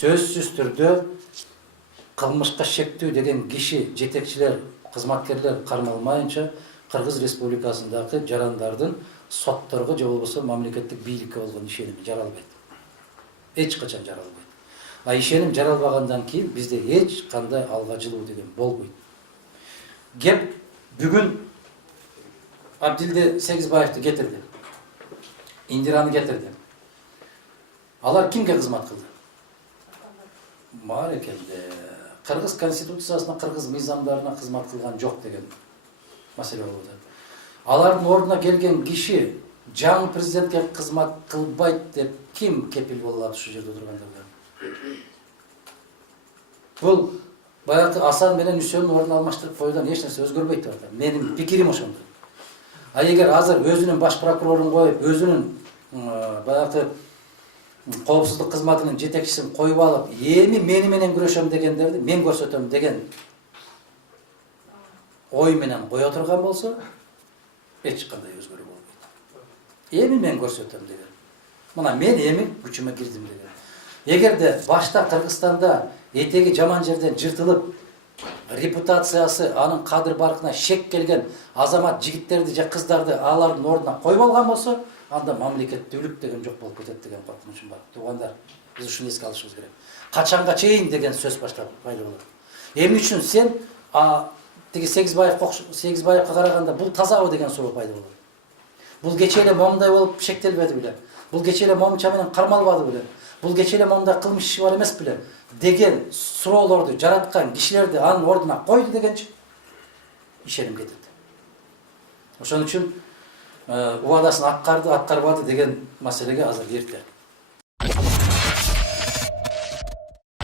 сөзсүз түрдө кылмышка шектүү деген киши, жетекчилер, кызматкерлер кармалмайынча Кыргыз Республикасындагы жарандардын сотторго же болбосо мамлекеттик бийликке болгон ишеними жаралбайт. Эч качан жаралбайт. А ишеним жаралбагандан кийин бизде эч кандай алга жылуу деген болбойт. Кеп бүгүн Абдилди Сегизбаевди кетирди. Индираны кетирди. Алар кимге кызмат кылды? Бар экенде. Кыргыз конституциясына, кыргыз мыйзамдарына кызмат кылган жок деген маселе болду. Алардын ордуна келген киши жаңы президентке кызмат кылбайт деп ким кепил боло алат ушул жерде тургандарга? Бул баягы Асан менен Үсөнүн ордун алмаштырып койгон эч нерсе өзгөрбөйт деп атам. Менин пикирим ошондой. А эгер азыр өзүнүн баш прокурорун коюп, өзүнүн баягы коопсуздук кызматынын жетекчисин коюп алып, эми мени менен күрөшөм дегендерди мен көрсөтөм деген ой менен кое турган болсо, эч кандай өзгөрүү болбойт. Эми мен көрсөтөм деген. Мына мен эми күчүмө кирдим деген. Эгерде башта Кыргызстанда этеги жаман жерден жыртылып, репутациясы, анын кадыр баркына шек келген азамат жигиттерди же кыздарды алардын ордуна коюп алган болсо, анда мамлекеттүүлүк деген жок болуп кетет деген коркунучум бар. Туугандар, биз ушуну эске алышыбыз керек. Качанга чейин деген сөз баштап пайда болот. Эмне үчүн сен тиги Сегизбаевга караганда бул тазабы деген суроо пайда болот. Бул кечээ эле момундай болуп шектелбеди беле? Бул кечээ эле момунча менен кармалбады беле? Бул кечээ эле момундай кылмыш иши бар эмес беле? Деген суроолорду жараткан кишилерди анын ордуна койду дегенчи ишеним кетет. Ошон үчүн убадасын аткарды, аткарбады деген маселеге азыр эрте.